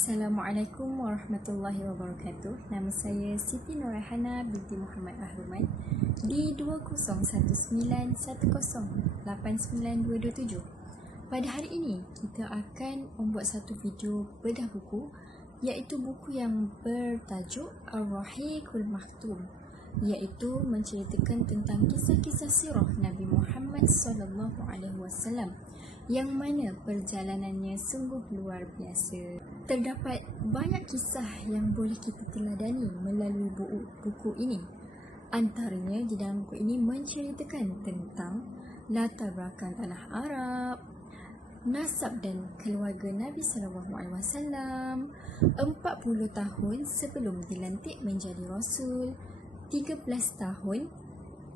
Assalamualaikum warahmatullahi wabarakatuh. Nama saya Siti Nurahana binti Muhammad Ahruman di 2019108927. Pada hari ini kita akan membuat satu video bedah buku, iaitu buku yang bertajuk Ar-Rahiqul Maktum, iaitu menceritakan tentang kisah-kisah sirah Nabi Muhammad SAW yang mana perjalanannya sungguh luar biasa. Terdapat banyak kisah yang boleh kita teladani melalui buku ini. Antaranya di dalam buku ini menceritakan tentang latar belakang tanah Arab, nasab dan keluarga Nabi SAW, 40 tahun sebelum dilantik menjadi Rasul, 13 tahun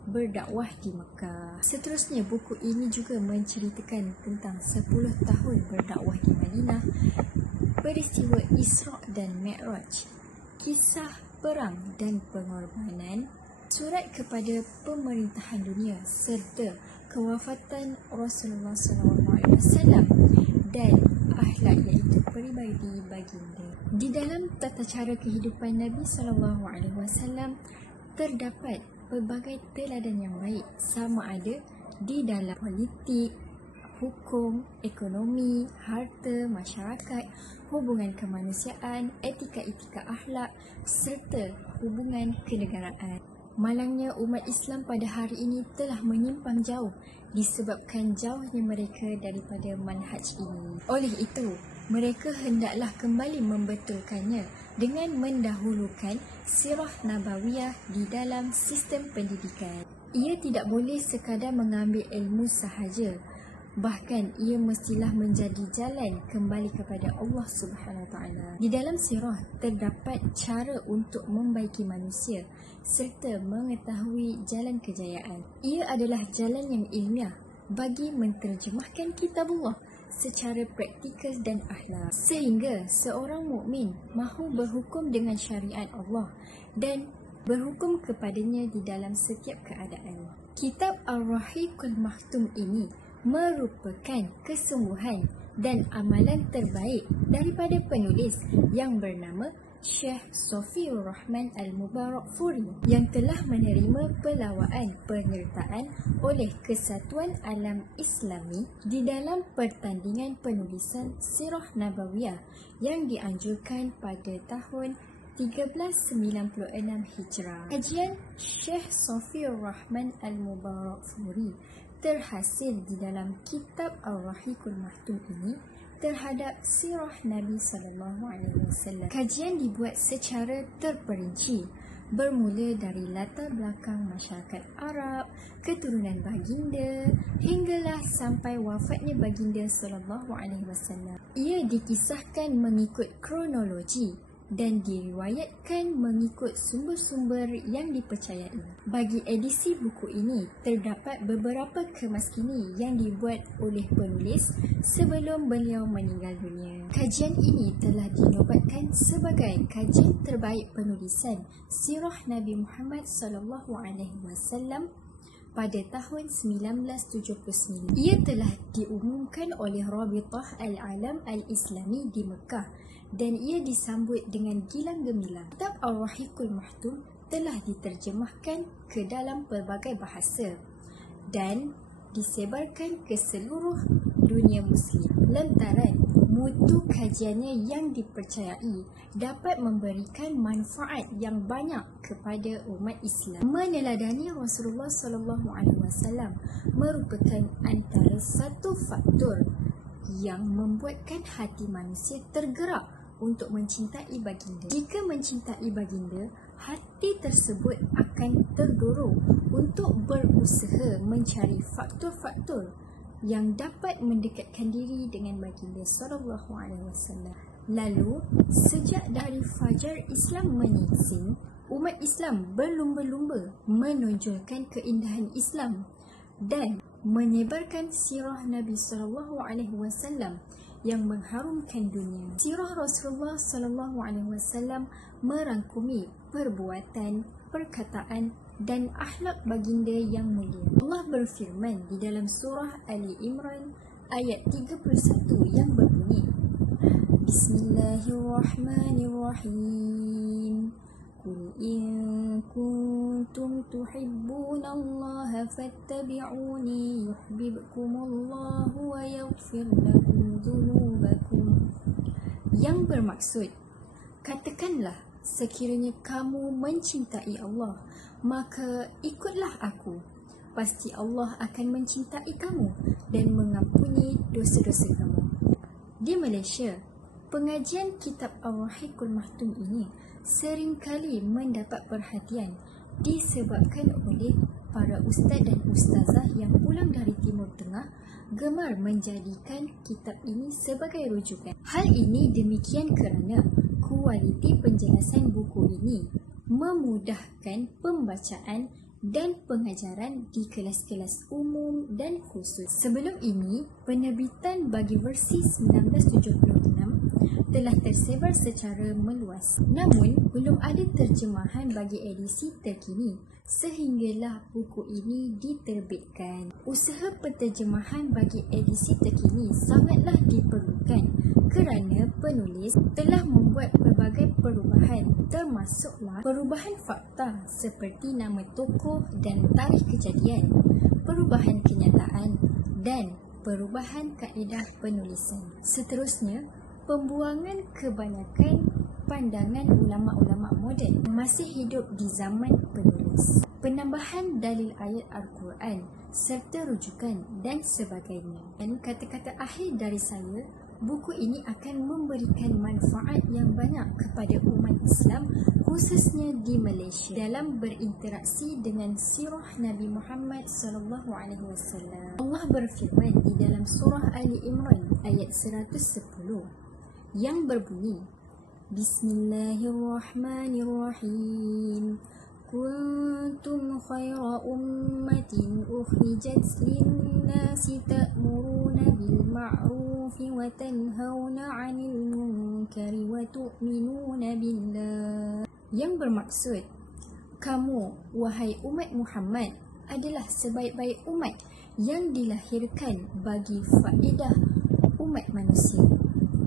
berdakwah di Mekah. Seterusnya, buku ini juga menceritakan tentang 10 tahun berdakwah di Madinah, peristiwa Isra' dan Mi'raj, kisah perang dan pengorbanan, surat kepada pemerintahan dunia serta kewafatan Rasulullah SAW dan akhlak iaitu peribadi baginda. Di dalam tata cara kehidupan Nabi SAW terdapat pelbagai teladan yang baik, sama ada di dalam politik, hukum, ekonomi, harta, masyarakat, hubungan kemanusiaan, etika-etika akhlak serta hubungan kenegaraan. Malangnya umat Islam pada hari ini telah menyimpang jauh disebabkan jauhnya mereka daripada manhaj ini. Oleh itu, mereka hendaklah kembali membetulkannya dengan mendahulukan sirah nabawiyah di dalam sistem pendidikan. Ia tidak boleh sekadar mengambil ilmu sahaja, bahkan ia mestilah menjadi jalan kembali kepada Allah Subhanahu Wa Taala. Di dalam sirah terdapat cara untuk membaiki manusia serta mengetahui jalan kejayaan. Ia adalah jalan yang ilmiah bagi menterjemahkan kitabullah secara praktikal dan akhlak, sehingga seorang mukmin mahu berhukum dengan syariat Allah dan berhukum kepadanya di dalam setiap keadaan. Kitab Ar-Rahiqul Maktum ini merupakan kesungguhan dan amalan terbaik daripada penulis yang bernama Syekh Sofiur Rahman Al-Mubarakfuri yang telah menerima pelawaan penyertaan oleh Kesatuan Alam Islami di dalam pertandingan penulisan Sirah Nabawiyah yang dianjurkan pada tahun 1396 Hijrah. Kajian Syekh Sofiur Rahman Al-Mubarakfuri terhasil di dalam kitab Ar-Rahiqul Maktum ini terhadap sirah Nabi SAW. Kajian dibuat secara terperinci, bermula dari latar belakang masyarakat Arab, keturunan baginda, hinggalah sampai wafatnya baginda SAW. Ia dikisahkan mengikut kronologi dan diriwayatkan mengikut sumber-sumber yang dipercayai. Bagi edisi buku ini, terdapat beberapa kemaskini yang dibuat oleh penulis sebelum beliau meninggal dunia. Kajian ini telah dinobatkan sebagai kajian terbaik penulisan sirah Nabi Muhammad SAW pada tahun 1979. Ia telah diumumkan oleh Rabitah Al-Alam Al-Islami di Mekah dan ia disambut dengan gilang gemilang. Kitab Ar-Rahiqul Maktum telah diterjemahkan ke dalam pelbagai bahasa dan disebarkan ke seluruh dunia Muslim. Lantaran mutu kajiannya yang dipercayai dapat memberikan manfaat yang banyak kepada umat Islam. Meneladani Rasulullah SAW merupakan antara satu faktor yang membuatkan hati manusia tergerak untuk mencintai baginda. Jika mencintai baginda, hati tersebut akan terdorong untuk berusaha mencari faktor-faktor yang dapat mendekatkan diri dengan baginda SAW. Lalu, sejak dari fajar Islam menyingsing, umat Islam berlumba-lumba menonjolkan keindahan Islam dan menyebarkan sirah Nabi SAW yang mengharumkan dunia. Sirah Rasulullah SAW merangkumi perbuatan, perkataan dan akhlak baginda yang mulia. Allah berfirman di dalam surah Ali Imran ayat 31 yang berbunyi, Bismillahirrahmanirrahim. Qul in kuntum tuhibbunallaha fattabi'uni yuhibbukumullahu wa yaghfir lakum dzunubakum. Yang bermaksud, katakanlah, sekiranya kamu mencintai Allah, maka ikutlah aku. Pasti Allah akan mencintai kamu dan mengampuni dosa-dosa kamu. Di Malaysia, pengajian kitab Ar-Rahiqul Maktum ini seringkali mendapat perhatian disebabkan oleh para ustaz dan ustazah yang pulang dari Timur Tengah gemar menjadikan kitab ini sebagai rujukan. Hal ini demikian kerana kualiti penjelasan buku ini memudahkan pembacaan dan pengajaran di kelas-kelas umum dan khusus. Sebelum ini, penerbitan bagi versi 1976 telah tersebar secara meluas. Namun, belum ada terjemahan bagi edisi terkini sehinggalah buku ini diterbitkan. Usaha penterjemahan bagi edisi terkini sangatlah diperlukan kerana penulis telah membuat pelbagai perubahan, termasuklah perubahan fakta seperti nama tokoh dan tarikh kejadian, perubahan kenyataan dan perubahan kaedah penulisan. Seterusnya, pembuangan kebanyakan pandangan ulama-ulama moden masih hidup di zaman penulis, penambahan dalil ayat Al-Quran serta rujukan dan sebagainya. Dan kata-kata akhir dari saya, buku ini akan memberikan manfaat yang banyak kepada umat Islam, khususnya di Malaysia, dalam berinteraksi dengan sirah Nabi Muhammad SAW. Allah berfirman di dalam surah Ali Imran ayat 110 yang berbunyi, Bismillahirrahmanirrahim. Kuntum khaira ummatin ukhrijat linnasi ta'muruna bil ma'rufi wa tanhauna 'anil munkari wa tu'minuna billah. Yang bermaksud, kamu wahai umat Muhammad adalah sebaik-baik umat yang dilahirkan bagi faedah umat manusia,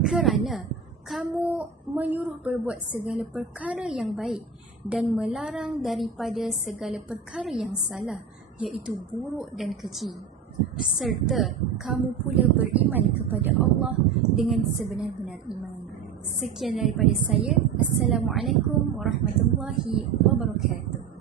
kerana kamu menyuruh berbuat segala perkara yang baik dan melarang daripada segala perkara yang salah, iaitu buruk dan keji. Serta kamu pula beriman kepada Allah dengan sebenar-benar iman. Sekian daripada saya. Assalamualaikum warahmatullahi wabarakatuh.